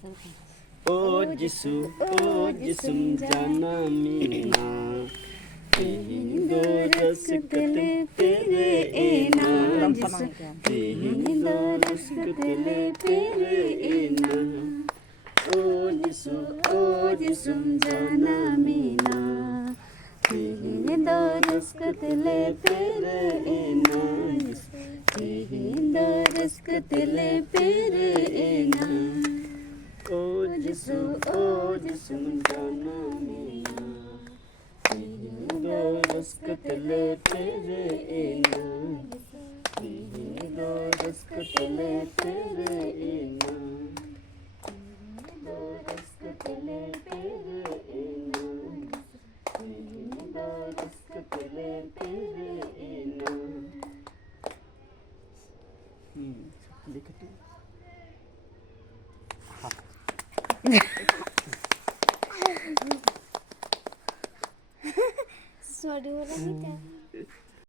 ओ जिस्म जाना मीना दो रस्कतले तेरे एना दो रस्कतले तेरे एना ओ जिस्म जाना मीना दो रस्कतले तेरे एना दो रस्कतले तेरे एना ओ जिस्म जाना मीना दो रस्कतले तेरे एना दो रस्कतले तेरे एना दो रस्कतले तेरे एना दो रस्कतले तेरे एना लिखती सॉरी बोला नहीं था